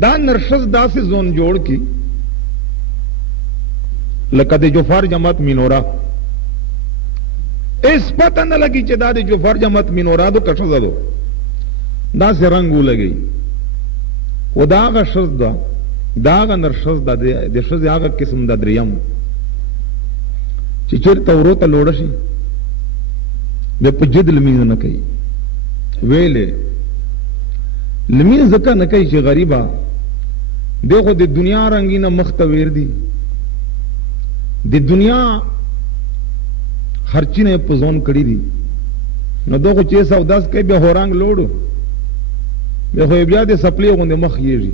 دا نرشز دا سے زون جوڑ کی لکه د جوفار جماعت مینورا اس پتہ نہ لگی چې دا د جوفار جماعت مینورا دو کشز دو دا سے رنگو لگی و دا آغا شز دا دا آغا نرشز دا دا شز آغا قسم دا دریم چی چیر تورو تا لوڑا شی دا پا جد لمیز نکی ویلے لمیز زکا نکی چی غریبا دیکھو دی دنیا رنگینا مختویر دی دی دنیا خرچی نے پزون کری دی نو دو خو چی سوداس کئی بے ہورانگ لوڑو بے خو بیا دی سپلی غندے مخ ییجی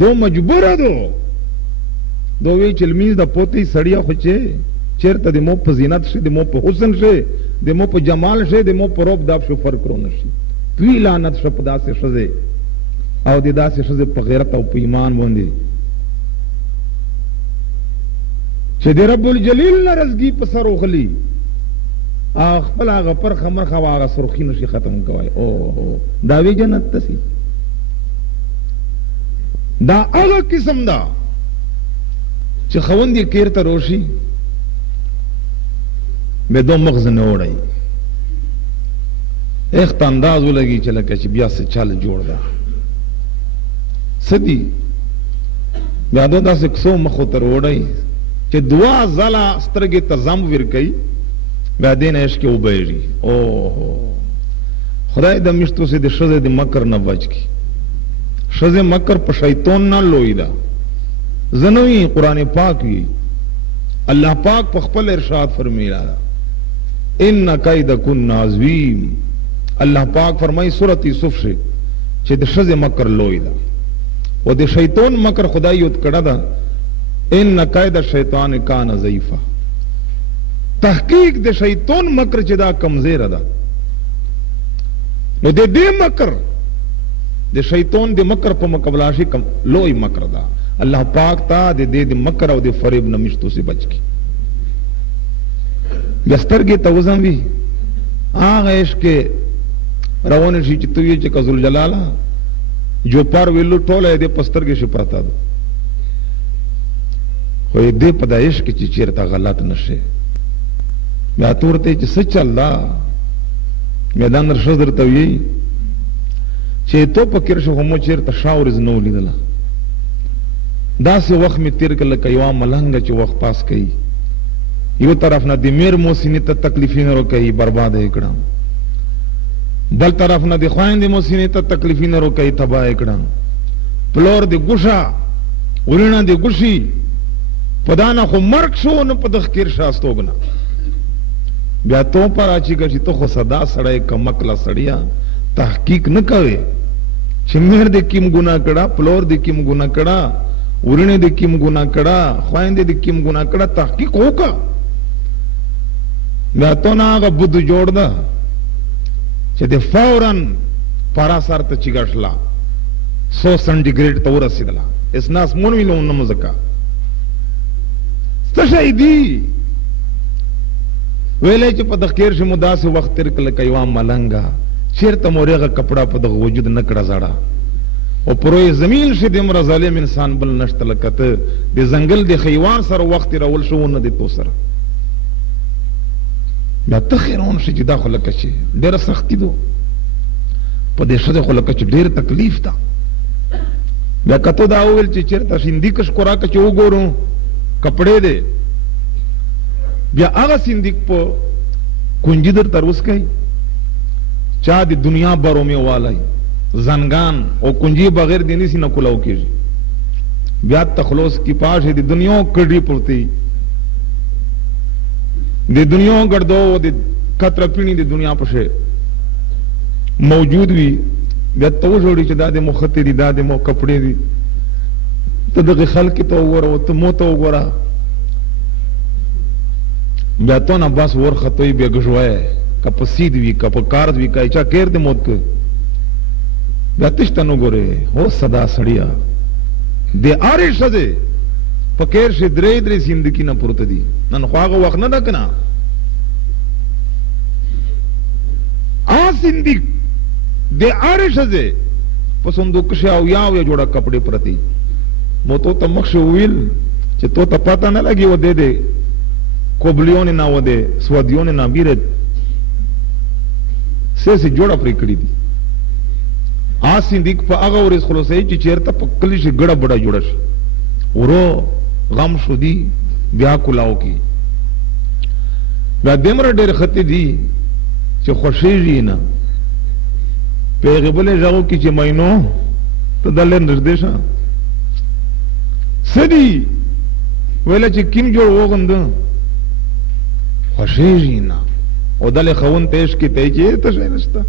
دو مجبور دو وی چلمیز دا پوتی سڑیا خوچے چیرتا دی مو پا زینت شے دی مو پا حسن شے دی مو پا جمال شے دی مو پا روب داب شو فرق رو نشی توی لعنت شپ دا سے شزے او دی دا سے شزے پا غیرت او پا ایمان بوندی چه دی رب الجلیل نرزگی پا سر اخلی اخفل آغا پر خمر خوا آغا سرخی نشی ختم کوای داوی جنت تسی دا آغا قسم دا چه خوندی کیر تا روشی بے دو مغز نوڑائی ایک تا اندازو لگی چلا کچھ بیا سے چال جوڑ دا سدی بیا دو دا سے کسو مخو تر اوڑائی چه دعا زالا سترگی تزام ورکئی بیا دین عشق اوبیری خدای دا مشتو سے دی شز دی مکر نباج کی شز مکر پا شیطون نا لوئی دا زنوی قرآن پاک وی اللہ پاک پا خپل ارشاد فرمیلا دا ان کیدکن عظیم اللہ پاک فرمائی سورۃ یوسف سے چه دی شز مکر لوئی دا و دی شیطون مکر خدای یود کڑا دا ان کید شیطان کان ضعیفا تحقیق دی شیطون مکر چه دا کمزیر دا نو دی مکر دی شیطون دی مکر پا مقبلاشی لوئی مکر دا اللہ پاک تا دی مکر او دی فریب نمشتو سے بچ کی بستر کی توزن بھی آغا عشق کے روان شی چتوی چکا ذوالجلالا جو پار ویلو ٹولا ہے دے پستر کے شپرتا دو خوی دے پدا عشق چی چیرتا غلط نشے میں آتورتے چی سچ اللہ میدان رشد رتویی چی تو پا کرشو خمو چیرتا شاورز نو لی دلا دا سے وقت میں تیر کلکا یوان ملنگا چی وقت پاس کئی یو طرف نا دی میر موسینی تا تکلیفین رو کئی برباد اکڑا بل طرف نا دی خواہن دی موسینی تا تکلیفین رو کئی تباہ اکڑا پلور دی گوشا ورینا دی گوشی پدانا خو مرک شو نو پدخ کیر شاستوگنا بیا تو پر آچی گشی تو خو صدا سڑے کمکلا سڑیا تحقیق نکوے چھ میر دی کم گناہ کڑا پلور دی کم گناہ کڑا ورنے دی کم گناہ کڑا خواہن دی کم گناہ کڑا تحقیق ہوکا بیا تو نا آگا بدھ جوڑ دا چھ دی فوراً پارا سار تا چگاشلا 100 سنٹیگریڈ تا ورسی دلا اس ناس مونوی لون نمزکا تشہیدی ویلے چھ پا دخیر شی مدا سے وقت ترکل کئیوان ملنگا چیر تا موریغا کپڑا پا دخ وجود نکڑا زاڑا او پروی زمین شی دی مرا ظالم انسان بل نشت لکت دی زنگل دی خیوان سر وقت رول شون دی تو سر بیا تخیرون شی جدا خلکا چی دیر سختی دو پا دی شد خلکا چی دیر تکلیف تا بیا کتو دا اویل چی چیر تا شندیکش قراکا چی او گورو کپڑے دے بیا آغا سندیک پا کنجی در تروس کئی چاہ دی دنیا برو میں والائی زنگان او کنجی بغیر دینی سی نکلاو کیجی بیا تخلوص کی پاش دی دنیا کڑی پرتی دی دنیا گردو دی کتر پینی دی دنیا پشے موجود بھی بیا تو جوڑی چی دا دی مخطی دی دا دی مو کپڑے دی تو دقی خلقی تو گورا تو مو تو گورا بیا تو نا باس ور خطوی بیا گشوائے کپا سید وی کپا کارد وی کئی چا کیر دی موت کو بیا تشتنو گورے ہو صدا سڑیا دی آری شدے پا کیر شد دری زندگی نا پورت دی نن خواغ وقت ندا کنا آ زندگی دی آری شدے په صندوق کښې او یا جوړه کپڑے پرتی مو تو ته مخ ویل چې تو ته پته نه لګي و دې کوبلیون نه و دې سوادیون نه بیره سې جوړه پرې کړې دي آسندیک په هغه ورځ خلاصې چې چیرته په کلی شي ګړه بډه جوړه شي ورو غم شو دي بیا کولاو کی بیا دمر ډېر خطې دي چې خوشېږي نه پیغه بلې ژغو کې چې مینو ته دلې نږدې شه سدي ویل چې کیم جوړ وغند خوشېږي نه او دلې خون تېش کې ته چې ته شي نشته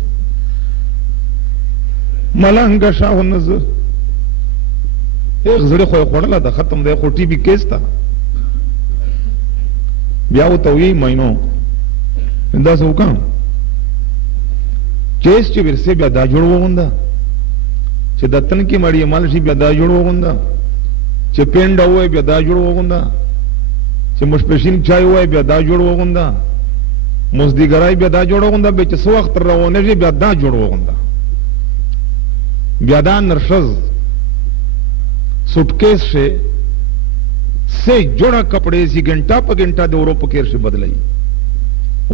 ملنګ شاو نز ایک زړه خو خړله ده ختم ده خو ټي بي کېستا بیا وته وی مینو انده څه وکم چیس چې ورسه بیا دا جوړ وغوندا چې دتن کې مړی مال شي بیا دا جوړ وغوندا چې پینډ وای بیا دا جوړ وغوندا چې مشپشین چای وای بیا دا جوړ وغوندا مزدیګرای بیا دا جوړ وغوندا به چې سو وخت روانه شي بیا دا جوړ وغوندا بیا دا نرشز سوټکیس سے جوڑا کپڑے سی گھنٹا پا گھنٹا دے اورو پکیر سے بدلائی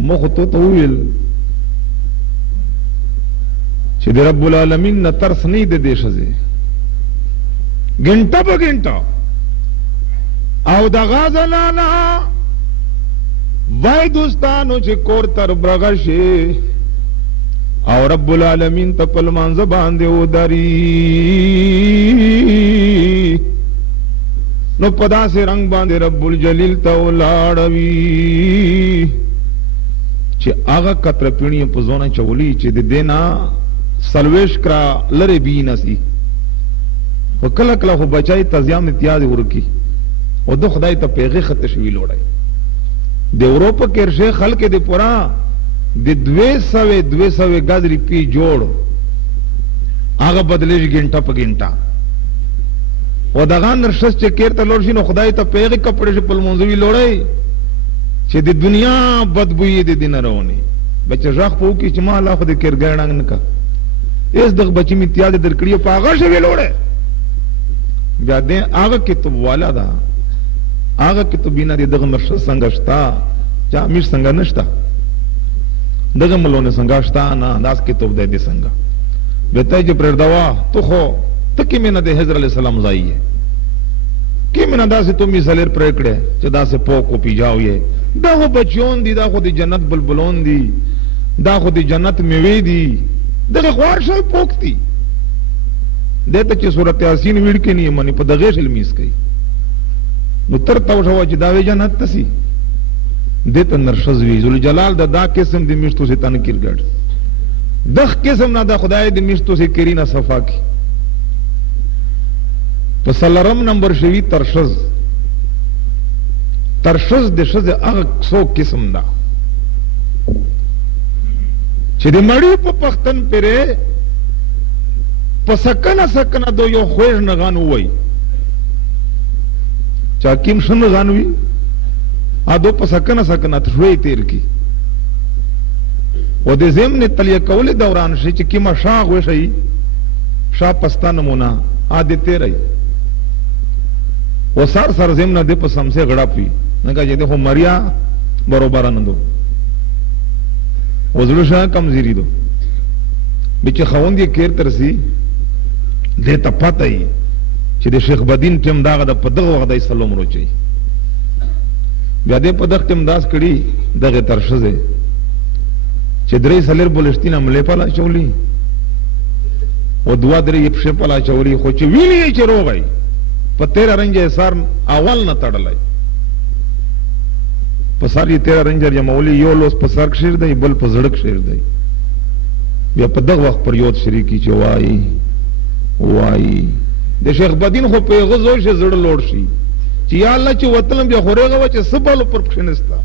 مخ تو ویل چې دے رب العالمین نا ترس نہیں دے دے شزے گھنٹا پا گھنٹا او دا غازنانا وای دوستانو چې کور تر برغشے او رب العالمین تا پلمان زبان دے او داری نو پدا سے رنگ باندے رب الجلیل تا ولاړوي چې هغه کتر پینی په زونه چولی چې د دینا سلویش کرا لری بینه سی او کله کله خو بچای تزیام امتیاز ورکی او د خدای ته پیغه خط شوی لوړای د اروپا کې رشه خلک د پورا د 200 غاز ریپی جوړ هغه بدلیږي ګنټه په ګنټه او دغه نرشس چې کېرته لور شي نو خدای ته پیغه کپڑے په منځوي لوړای چې د دنیا بدبوئی د دین رواني بچ ژغ پو کې چې ما الله خو د کېرګړنګ نه کا اس دغه بچی می امتیاز درکړي په هغه شوی لوړای بیا دې هغه کې تو والا دا هغه کې تو بنا دغه نرشس څنګه شتا چا امیر څنګه نشتا دغه ملونه څنګه شتا نه داس کې تو دې څنګه به ته چې پر دوا تو خو تکی میں نہ دے حضرت علیہ السلام زائی ہے کہ میں نہ دا سے تم سلیر پریکڑے چې دا سے پوکو پی جاو یہ دا خو بچیون دی دا خو دی جنت بلبلون دی دا خو دی جنت میوی دی دغه خوار شای پوک دی دیتا چې صورت یاسین ویڑ کے نہیں منی پا دغیش علمیس کئی نو تر توش ہوا چې داوی جنت تسی دیتا نرشز وی ذل جلال دا قسم دی مشتو سے تنکر گڑ دخ قسم نا دا خدای دی مشتو سے کرینا صفا کی تو سلرم نمبر شوی ترشز د شز اغا سو قسم دا چی دی مڑی پا پختن پیرے پا سکنا دو یو خویش نغان ہوئی چا کیم شن نغان ہوئی آدو پا سکنا تشوی تیر کی و دی زمن تلیه کولی دوران شی چی کیم شا خویشی شا پستا نمونا آدی تیرائی و سر زمنا دے پا سم سے غڑا پی نکا جے دیکھو مریا بروبارا ندو وزلو شاہ کم زیری دو بچے خوان دی کیر ترسی دے تا پاتای چی دے شیخ بدین ٹیم داغا دا پا دغ وغدائی سلوم رو چاہی بیا دے پا دغ ٹیم داس کری دغ ترشزے چی دری سلیر بولشتینا ملے پالا چولی و دوا دری یپشے پالا چولی خو چی ویلی چی رو گئی پا تیرہ رنجے سار اول نہ تڑلائی پا سار یہ تیرہ رنجر یا مولی یو لوس پا سرک شیر دائی بل پا زڑک شیر دائی بیا پا دغ وقت پر یود شریکی چی وائی دے شیخ بدین خو پی غزو شی زڑ لوڑ شی چی یا اللہ چی وطلم بیا خورے گا چی سبالو پر کشنستا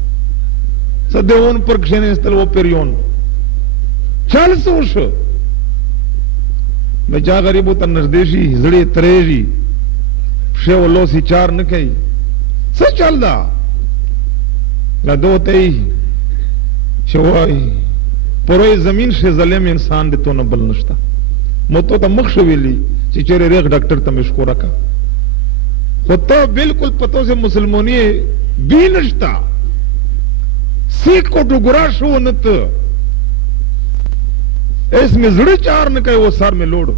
سدیون پر کشنستا وہ پیریون چل سوش میں جا غریبو تا نردیشی زڑی تریجی شیو لو سی چار نکئی سچ چل دا دو تی شوائی پروی زمین شی ظلم انسان دے تو نبل نشتا مو ته مخ شو ویلی چې چیرې ریغ ډاکټر ته مشکوره کا خو ته بالکل پتو سے مسلمانی بھی نشتا سیکھ کو ٹکرا شو نت اس میں زڑ چار نہ کہے وہ سر میں لوڑ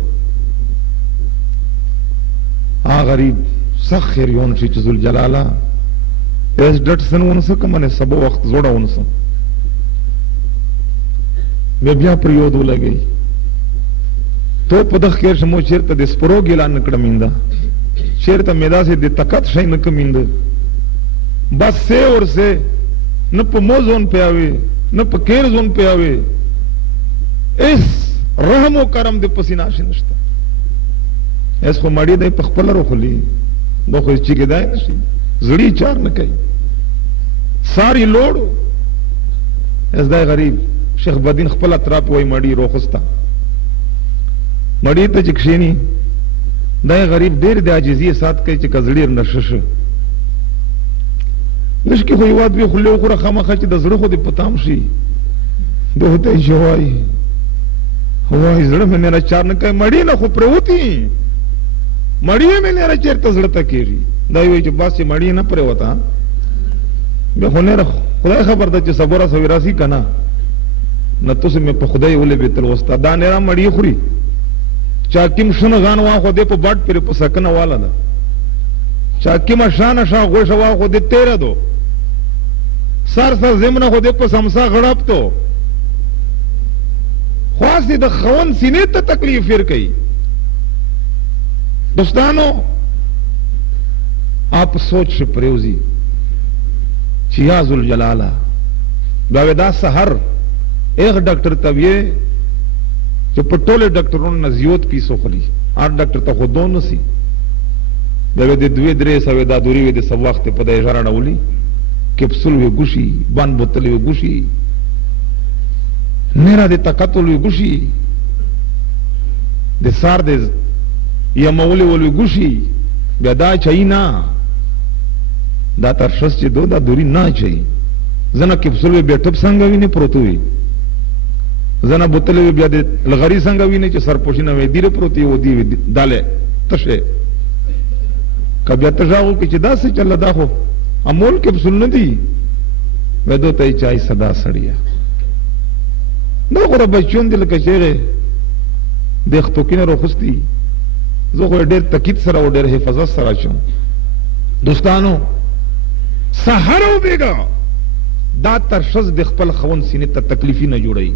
ہاں غریب سخ خیر یون شي ذل جلالا اس ډټ سن ونسه کومه سبو وخت زوړه ونسه مې بیا پریود ولګي ته په دغه کې شمو چیرته د سپرو ګلان نکړمیندا چیرته میدا سي د طاقت شي نکمیند بس سے اور سے نه په موزون په اوي نه په کیر زون په اوي اس رحم و کرم د پسینا شنشتا اس خو مړی د په خپل روخلی نو خو چې کېدای نشي زړی چار نه کوي ساری لوړو اس دای غریب شیخ بدین خپل اطراف وای مړی روخستا مړی ته چکشینی دای غریب ډیر د عاجزی سات کوي چې کزړی نشش لشکې خو یواد به خلو خو خامخه چې د زړه خو د پتام شي دوته جوای هوای زړه مې نه چار نه کوي مړی نه خو پروتی مړی مې نه چیرته زړه ته کیږي دا وی چې باسي مړی نه پروتا به هونه خدای خبر ده چې صبره سویراسی کنا نه تاسو مې په خدای ولې به تل وستا دا نه مړی خوري چا کیم شنو غان وا خو دې په باټ پر په سکنه والا ده چا کیم شان شا غوښ وا خو دې 13 دو سر سر زمنه خو دې په سمسا غړپ تو خاصی د خون سینې ته تکلیف ور کوي دوستانو آپ سوچ سے پریوزی چیا ذل جلالہ باودا سحر ایک ڈاکٹر تبیے جو پٹولے ڈاکٹروں نے زیوت پیسو خلی آر ڈاکٹر تا خود دون نسی باودا دوی درے سویدا دوری ویدے سب وقت پدہ اشارہ نولی کپسول وی گوشی بان بوتلی وی گوشی نیرا دے تقتل وی گوشی دے سار دے یا مولی ولوی گوشی بیا دا چایی نا دا ترشس چی دو دا دوری نا چایی زنا کپسول بیا ٹپ سنگوی نی پروتوی زنا بوتلوی بیا دے لغری سنگوی نی چی سرپوشی نوی دیر پروتی و دیوی دالے تشے کبیا تشاغو کی چی دا سے چل دا خو امول کپسول ندی وی دو تای چای صدا سڑیا دا خورا بچون دل کچیغے دیختو کی نرو خستی زه خو ډېر تکید سره او ډېر حفاظت سره چوم دوستانو سحر او بیگا دا ترشز د خپل خون سینې ته تکلیفي نه جوړي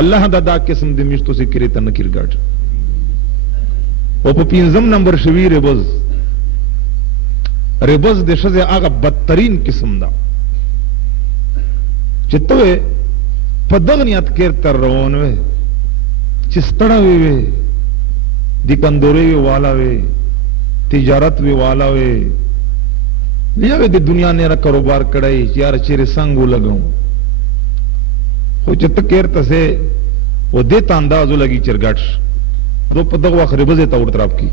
الله دا قسم د میشتو سے کړي ته نه کړګټ او په 5 نمبر شوی ربز د شزه هغه بدترین قسم دا چې ته په دغه نیت کې تر روان وې چې ستړی وې دی کندوری وی والا وی تجارت وی والا وی لیا وی دی دنیا نیرا کاروبار کڑائی چیار چیرے سنگو لگاؤں خو چت کیر تسے وہ دیتا اندازو لگی چرگاٹش دو پا دغوا خربزے تا اڑتراب کی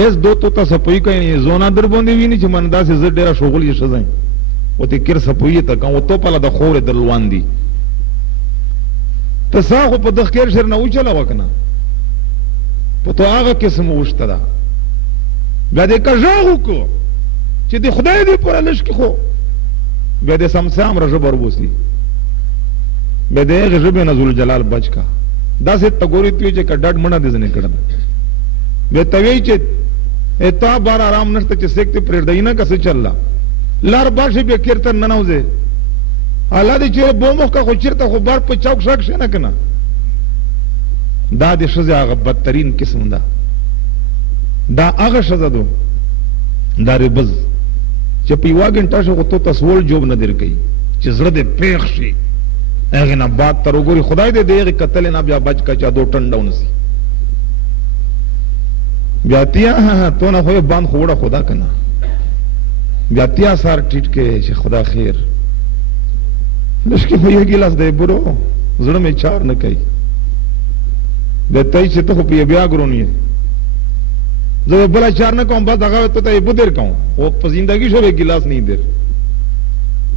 ایس دو تو تا سپوئی کئی زونا در بوندی وی نی چی من دا سے زر دیرا شغل یہ شزائیں وہ تی کیر سپوئی تا کن وہ تو پالا دا خور درلوان دی تسا خو پا دغ کیر شر نو چلا وکنا په تو هغه قسم وشته دا بیا دې کژاغو کو چې د خدای دې پر لش کې خو بیا دې سمسام رجبر وسی بیا دې غجب نزول جلال بچ کا دا سه تګوري تی چې کډډ مړه دې نه کړه بیا توی چې اتا بار آرام نشته چې سکته پر دینه کسه چللا لار باشه به کېرته نه نوځه الله دې چې بومو کا خو چیرته خو بار په چوک شک شنه کنه دا د شزه هغه بدترین قسم ده دا هغه شزه دو دا ربز چې په یوه غنټه شو ته تسول جوب نه در کوي چې زړه دې پیښ شي هغه نه بعد تر وګوري خدای دې دغه قتل نه بیا بچ کا چا دو ټنډاون سي بیا تیا تو نه خو باندې خوړه خدا کنه بیا تیا سار ټیټ کې چې خدا خیر لشکې په یو ګلاس دی برو زړه مې چار نه کوي بتای چې ته په بیا ګرونی زه بل چار نه کوم بس هغه ته ته بدر کوم او په زندگی شو به ګلاس نه در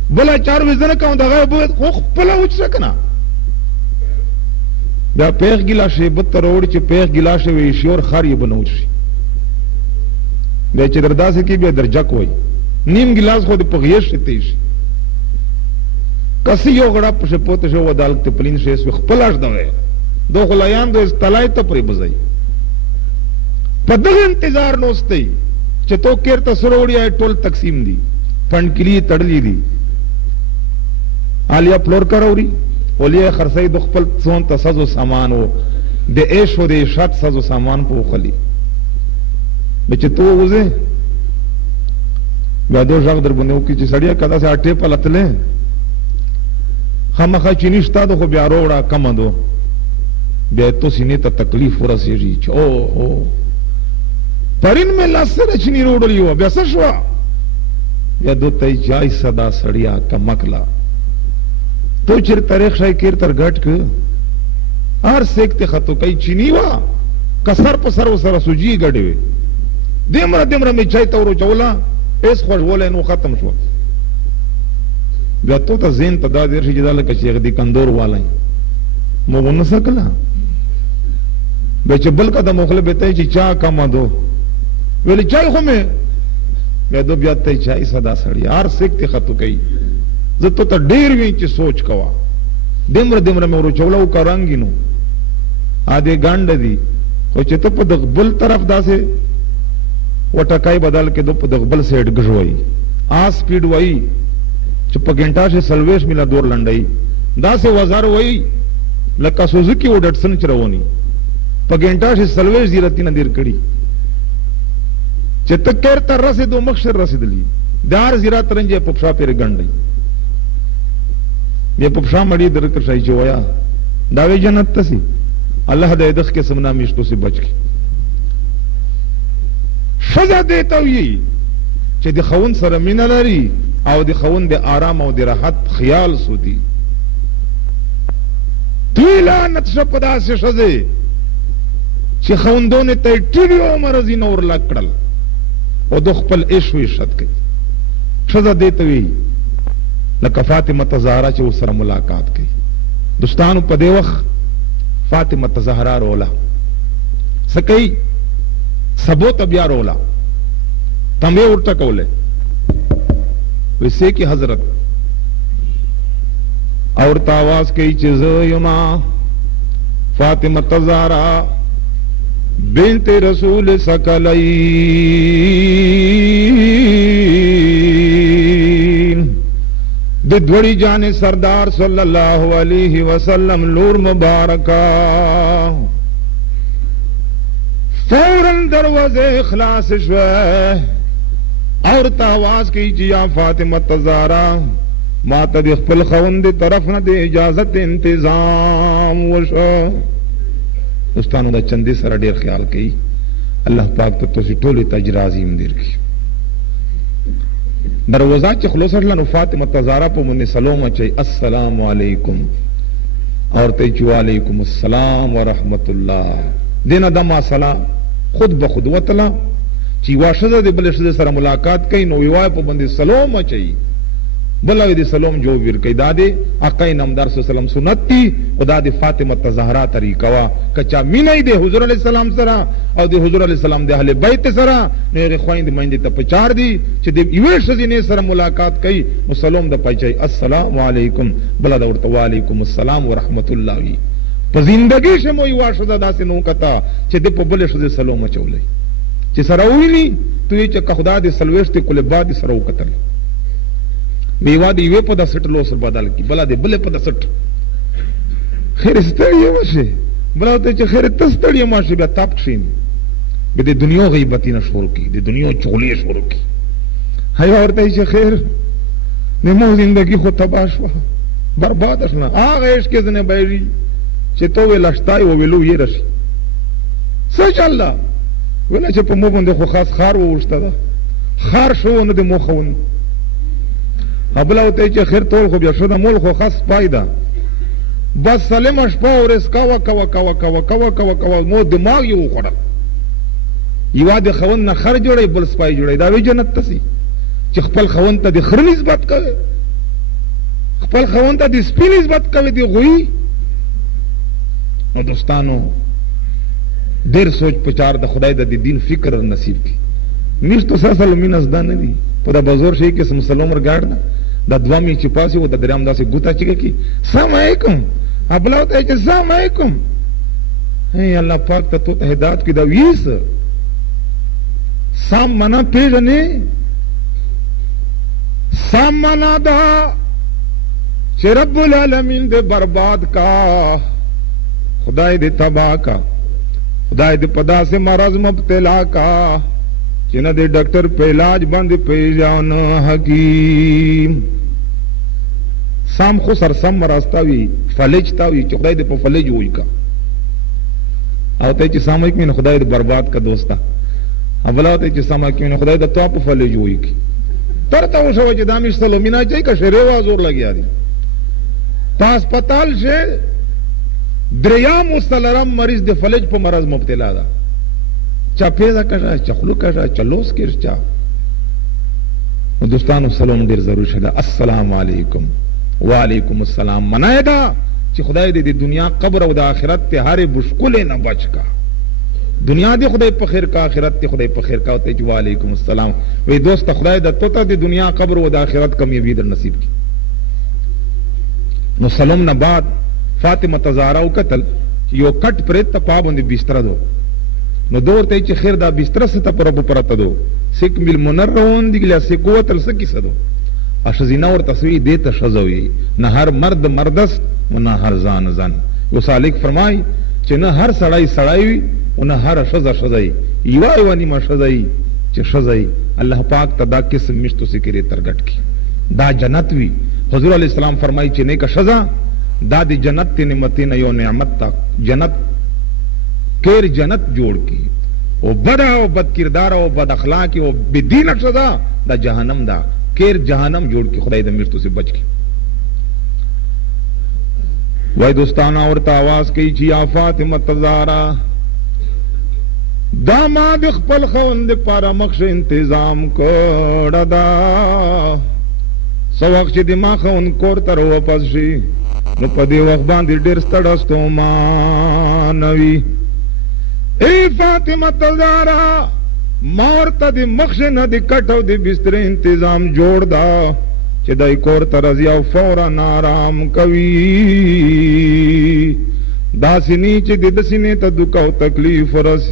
بل چار وزنه کوم دغه خو خپل اوچ کنه بیا پیغ ګلاشه بتر وړ چې پیغ ګلاشه وي شي اور خار یې بنول شي بیا چې درداسه کې بیا درجک وای نیم ګلاس خو د پغیش ته شي کسي یو غړا په پوت شو ودالک ته پلین شي سو خپلاش دوی دو خلایان دو استلای ته پرې بزای په دغه انتظار نوستي چې تو کېرته سروړیا ټول تقسیم دي فند کلی تړلی دي آلیا پلور کراوري ولیا خرسای د خپل څون ته سازو سامان وو د عيش او د شات سازو سامان په خلی بچ تو وځه بیا دو ځاګ در باندې وکي چې سړیا کدا سه اټه په لتله خامخا چینشتا دو خو بیا وروړه کم دو بیا تو سینې ته تکلیف ورسېږي چې او پرین میں لاسره چینی وروړلی و بیا څه شو یا دو ته جای صدا سړیا کمکلا تو چر تاریخ شای کیر تر گٹ که هر سیکت خطو کئی چینی وا کسر پسر و سر سوجی گڑی وی دیمرا می چای تورو چولا ایس خوش بولا انو ختم شوا بیا تو تا زین تا دا دیر شی جدا لکا شیخ دی کندور والا مو نسکلا بیا چه بلکا دا مخلب بیتای چی چا کاما دو ویلی چای خو میں بیا دو بیا تای چای صدا سڑی هر سیکت خطو کئی زتو تا ډیر وی چې سوچ کوا دمر مې ورو چولاو کا رنگینو اده ګاند دي خو چې ته په دغبل طرف داسې وټکای بدل کې دو په دغبل سیټ غژوي آ سپیډ وای چې په ګنټا شي سلويش میلا دور لنډای داسې وزار وای لکه سوزوکی و ډټسن چرونی په ګنټا شي سلويش دی رتی نه دیر کړي چې تکر تر رسیدو مخشر رسیدلی دار زیرا ترنجه په شا پیر ګنډي بیا په شا مړی درکړ شای چې ویا دا وی جنت تسی الله دې دغه قسم نامشتو سے بچ کی سزا دیتا وی چې د خون سره مینه لري او د خون د آرام او د راحت خیال سودی لعنت شپدا سے شزه چې خوندونه ته ټیډیو مرزي نور لکړل او د خپل عشق شت کوي سزا دیتا وی لکه فاطمه زهرا چې سره ملاقات کوي دوستانو په دی وخت فاطمه زهرا رولا سکی ثبوت بیا رولا تمه ورته کوله وسه کی حضرت اور تاواز کوي چې زه یما فاطمه زهرا بنت رسول ثقلین د دوڑی جان سردار صلی اللہ علیہ وسلم لور مبارکہ فوراً دروازے اخلاص شوے اور تاواز کی جیا فاطمہ زہرا ما تا دی خپل خوند طرف نہ دے اجازت انتظام وشو دوستانو دا چندی سره ډیر خیال کئی اللہ پاک ته تاسو ټول ته اجر عظیم دیر کی دروازه چې خلاص لنو فاطمه زهرا په مونږ سلام اچي السلام علیکم اور ته چې وعلیکم السلام ورحمت الله دینه د ما سلام خود به خود وتلا چې واشه د بل شه سره ملاقات کین نو وای په باندې سلام اچي بلوی دی سلام جو ور کئی دادے آقا نامدار صلی اللہ علیہ وسلم سنتی و دادے فاطمہ زہرا طریقہ وا کچا مینای دے حضور علیہ السلام سرا او دے حضور علیہ السلام دے اہل بیت سرا نیر خوائند مائند تا پچار دی چھ دے یوے شزینے سرا ملاقات کئی و سلام دا پچائی السلام علیکم بلا دا ورطا وعلیکم السلام ورحمت اللہ وی پا زندگی شموی واشدہ دا سے نو کتا چھ دے پا بلے شزی سلام چولے چھ سراوی نی تو یہ چھ خدا دے سلویشتے کل با دے سراو کتل بیوا دی وی په د سټ لو سر بدل کی بلا دی بل په د سټ خیر استړی مشه بلا ته چې خیر تستړی مشه بیا تاپ شین به د دنیا غیبت نه شروع کی د دنیا چغلی شروع کی هاي ورته چې خیر نمو زندگی خو تباہ شو برباد شنه هغه عشق کې نه بایری چې تو ولشتای او ویلو یې راشي سچ الله ولا چې په مو باندې خو خاص خار وښته ده خار شو نه د مخون ابلا ہوتے چې خیر ټول خو بیا شو د مول خو خاص پایدا بس سلام شپه اور اس کوا کوا کوا کوا کوا کوا کوا مو دماغ یو خړل یوا د خون نه خر جوړي بل سپای جوړي دا وی جنت تسی چې خپل خون ته د خر نسبت کوي خپل خون ته د سپی نسبت کوي دی غوي نو دوستانو ډیر سوچ پچار د خدای د دین فکر نصیب کی نشته ساسل مینس دا نه دی په دا بازار شي کې مسلمان ورګاړ دا دوامی چې پاسي و د درام داسې ګوتا چې کی سلام علیکم ابلاو ته چې سلام علیکم هي الله پاک ته تو هدایت کی دا ویس سام منا پیژنې سام منا دا چې رب العالمین دې برباد کا خدای دې تباہ کا خدای دې پدا سے مرض مبتلا کا چې نه دې ډاکټر په علاج باندې پیژان حکیم سام خو سر سم راستاوي فلج تاوي چې خدای دې په فلج وای کا او ته چې سامعک مين خدای دې برباد کا دوستا اولا ته چې سامعک مين خدای دې تو په فلج وای کی ترته وشو چې دامیش سلومینا چې کا شری وازور لګیا دي په هسپتال شه دریام مستلرم مریض د فلج په مرض مبتلا ده چا پیدا کړه چا خلو کړه چا لوس کړه دوستانو سلام ډیر ضرور شه السلام علیکم وعلیکم السلام منای دا چې خدای دې د دنیا قبر او د آخرت ته هر مشکل نه بچ کا دنیا دې خدای په خیر کا آخرت ته خدای په خیر کا او ته وعلیکم السلام وی دوست خدای د توته د دنیا قبر او د آخرت کامیابی در نصیب کی نو سلام نه بعد فاطمه تزارا او قتل یو کټ پرې ته پابند بستر دو نو دور ته چې خیر دا بستر ست پر په پرته دو سیک مل منرون دیګلا سیکوتل سکی سدو اشزینا ور تصویر دې ته شزوي نه هر مرد مردس و نه هر ځان ځان یو سالک فرمای چې نه هر سړی سړی او نه هر شزا شزای یو ونی ما شزای چې شزای الله پاک تدا قسم مشتو سکری ترګټ کی دا جنت وی حضور علیہ السلام فرمای چې نه کا شزا دا دی جنت تی نعمتین یو نعمت تا جنت کیر جنت جوڑ کی او بدا او بد کردار او بد اخلاق او بدین شدا دا جہنم دا کیر جہنم جوڑ کی خدای دا مرتو سے بچ کی وای دوستانا ورطا آواز کئی چی یا فاطمہ تزارا داماد خپل خوند پارا مخش انتظام کوڑا دا سو وقت چی دماغ خوند کور تر واپس شی نو په دې وخت باندې ډېر ستړی ستومانوي ای فاطمه تزارا ما ورته د مخ نه د کټ او د بستر انتظام جوړ دا چې دای کور ته راځي او فورا آرام کوي داسې نی چې د سینې ته دک او تکلیف ورس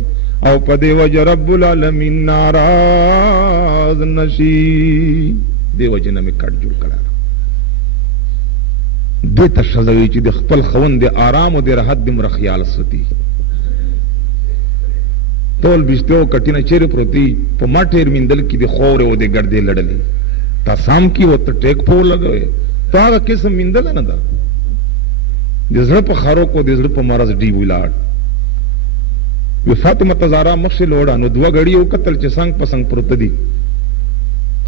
او په دې وجه رب العالمین ناراض نشي دې وجه نه مې کټ جوړ کړه دې ته شزوي چې د خپل خوند د آرام او د راحت د مر خیال ساتي ټول بشتو کټینه چیرې پروتي په ماټیر میندل کې د خور او د ګردې لړلې تا سام کی وته ټیک په لګوي تا هغه قسم میندل نه ده د زړه په خارو کو د زړه په مرز دی ویلاړ یو فاطمه تزارا مخشه لوړه نو دوه غړي او قتل چې څنګه پسنګ پروت دي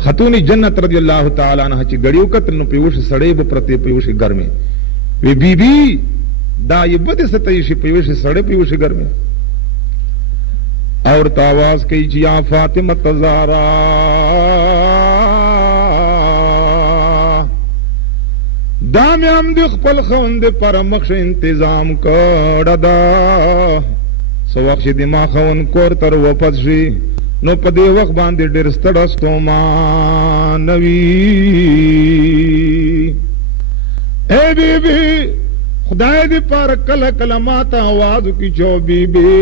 خاتون جنت رضی اللہ تعالی عنہ چې غړیو کتل نو پیوش سړې به پرته پیوش ګرمه وی بی بی دا یې بده ستې شي پیوش سړې پیوش ګرمه اور تاواز کوي چې یا فاطمه تزارا دا مې هم د خپل خوند پر مخ انتظام کړه دا سو وخت دې ما خون کور تر واپس شي نو په دې وخت باندې ډېر ستړی ستومانوي اے بی بی خدای دې پر کله کله ماته आवाज کی چو بی بی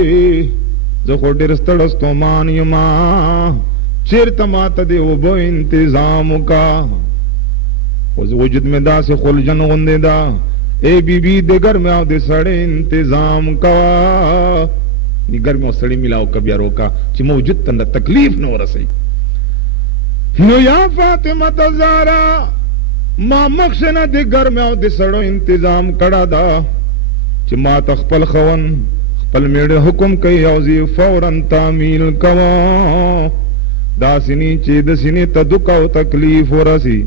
زه خو ډېر ستړی ستومان یم چېرته ماته دې اوبو انتظام وکړه وجود میں داسې خلجن غوندې ده اے بی بی د ګرمۍ او د سړې انتظام کوه نی گرمی او سڑی ملاو کبیا روکا چی موجود تند تکلیف نو رسی نو یا فاطمہ تزارا ما مخشنا دی گرمی او دی سڑو انتظام کڑا دا چی ما تخپل خون خپل میڑ حکم کئی او زی فوراً تعمیل کوا دا سنی چی دسنی تدکا او تکلیف رسی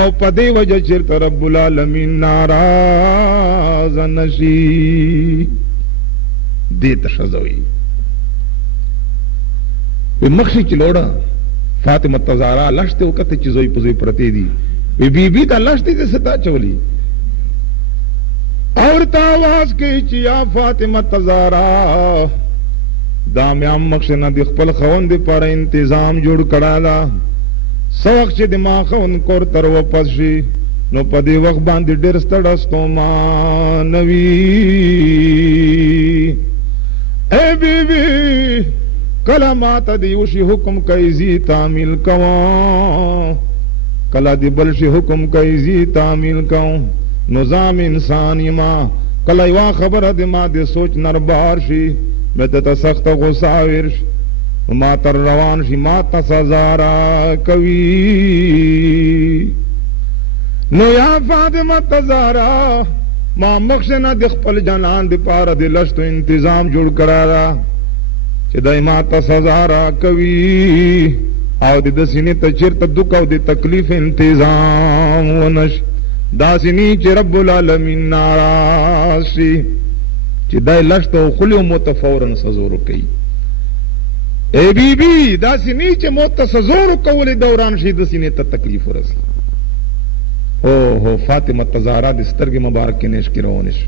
او پدی وجہ چرت رب العالمین ناراض نشی دیتا شزوی وی مخشی چلوڑا فاطمہ تزارا لشتے وکتے چیزوی پزوی پرتے دی وی بی بی تا لشتے دی ستا چولی او اور آواز کی چیا فاطمہ تزارا دا میں مخشنہ دی خپل خوند پر انتظام جوڑ کڑا دا سوق چې دماغ خون کور تر و پس شي نو په دې وخت باندې ډېر ستړی ستومان وي. اے بیبي کله ماته د یو شي حکم کوي زی تعمیل کوم، کله د بل شي حکم کوي زی تعمیل کوم. نظام انسانی ما کله یوه خبره د ما د سوچ نربار شي مې ته سخت غصه ورشي ما تر روان شي ما ته سزا را کوي. نو یا فاطمه تزارا ما مخشنه د خپل جنان د پاره د لشتو انتظام جوړ کړی دا چې دی ما ته سزا را کوي او د سینې ته چېرته دک او د تکلیف انتظام ونشي داسې نی چې رب العالمین ناراض شي چې دی لشتو خلیو مو ته فوراً سزا ورکوي. اے بی بی دا سینی چې موت ته سزور کولی دوران شي د سینې ته تکلیف ورسي. او فاطمه تزارا د سترګې مبارک کې نشکې روانې شو.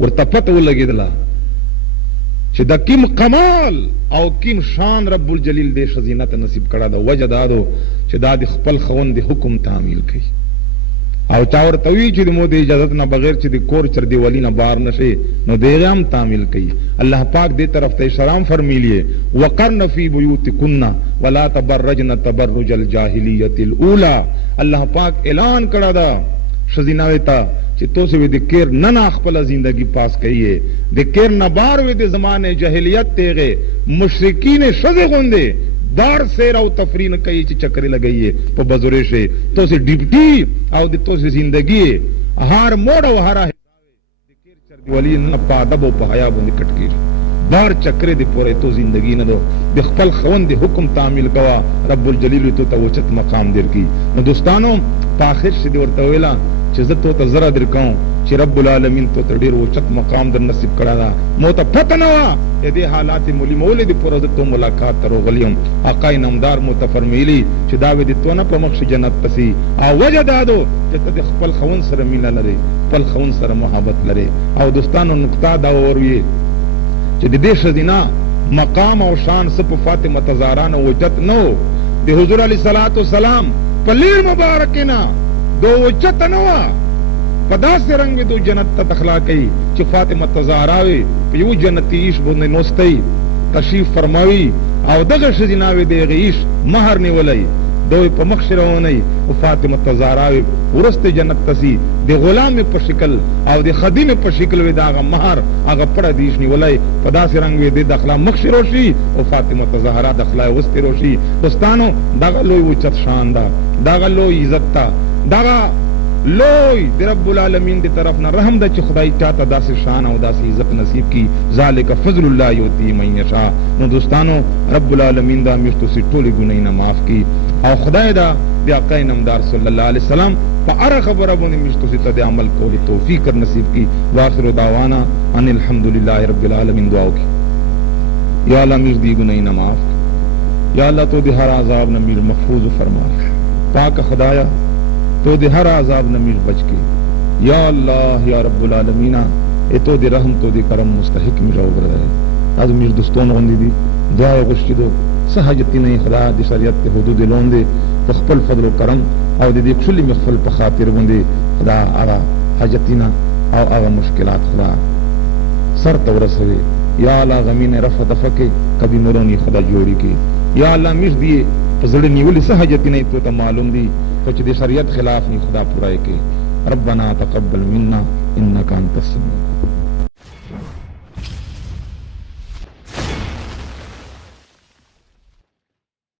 ورته پته ولګېدله چې د کیم کمال او کیم شان رب الجلیل دې ښځینه ته نصیب کړی ده. وجه دا ده چې دا د خپل خاوند د حکم تعمیل کوي او چا ورته وي چې د مو د اجازت نه بغیر چې د کور چر دیوالي نه بار نشي نو د هغې هم تعمیل کوي. الله پاک دې طرف ته اشاره فرمیلیے وقرن فی بیوتکن ولا تبرجن تبرج الجاهلیة الاولى. الله پاک اعلان کړه دا ښځیناوې ته چې تاسو د کیر نه نه خپله زندگی پاس کیے د کیر نه بار وې د زمانه جاهلیت تیغې مشرکین ښځې غوندې دار سیر او تفریح نه کوي چې چکرې لګوي په بزرې شي تاسو ډیپټي او د تاسو زندگی هر موډ او هر د کیر چر دیوالي نه په ادب او په حیا باندې کټ کېږي دار چکرې د پورې تو زندگی نه دو د خپل خوند حکم تعمیل کوا رب الجلیل تو وچت مقام درکې. نو دوستانو په آخر شي دی ورته ویلا چې زه تو ته زرا درکوم چې رب العالمین تو ته ډېر اوچت مقام در نصیب کړی دا مو ته پته نه وه د دې حالات مولې د پوره زه تو ملاقات ته راغلی یم. آقا نامدار مو ته فرمیلي چې دا وې د تو نه په مخ شي جنت پسې او وجه دا ده چې ته د خپل خاوند سره مینه لرې خپل خاوند سره محبت لرې. او دوستانو نقطه دا وروي چې د دې ښځینه مقام او شان څه په فاطمه تزارا نه وجت نه و د حضور علیه صلات وسلام په لیر مبارک نه دو وجت نه وه په داسې رنګ دو جنت ته دخلا کوي چې فاطمه تزارا وي په یو جنتي عیش باندې نوستی تشریف فرماوي او دغه ښځیناوې د هغې عیش مهر نیولی دوی په مخ روانوي او فاطمه تزارا وي وروسته جنت ته ځي د غلامې په شکل او د خدیمې په شکل وي د هغه مهر هغه پړه د عیش نیولی په داسې رنګ وي د دخلا مخ روشي او فاطمه تزارا دخلا وروسته روشي. دوستانو دغه لوی اوچت شان ده دغه لوی عزت ده دغه لوی د رب العالمین دی طرف نه رحم ده چې خدای چاته داسې شان او داسې عزت نصیب کی. ذالک فضل الله یؤتی من یشاء. نو دوستانو رب العالمین دا میشتو سی ټولې ګناهونه معاف کی او خدای دا د آقا نامدار صلی الله علیه وسلم په هره خبره باندې میشتو سی ته د عمل کولو توفیق نصیب کی. واخر دعوانا ان الحمدلله رب العالمین. دعا وکړي یا الله میش دی ګناهونه معاف کی. یا الله تو د هر عذاب نه میر محفوظ فرما. پاک خدایا تو دی ہر عذاب نمیر بچ کے یا اللہ یا رب العالمین اے تو دی رحم تو دی کرم مستحق می رو گر رہے. از میر دستون غندی دی دعا غشتی دو سحاجتی نہیں خدا دی شریعت تے حدود لون دے تخپل فضل و کرم او دی کشلی مخفل پا خاطر بندے خدا آغا حاجتینا او آغا مشکلات خدا سر تورسوے. یا اللہ غمین رفع دفع کے کبھی مرونی خدا جوڑی کے. یا اللہ میر دیئے فضل نیولی سحاجتی نہیں تو تا معلوم دی کچھ دی شریعت خلاف نہیں خدا پورائے کے. ربنا تقبل منا انکا انت السمیع.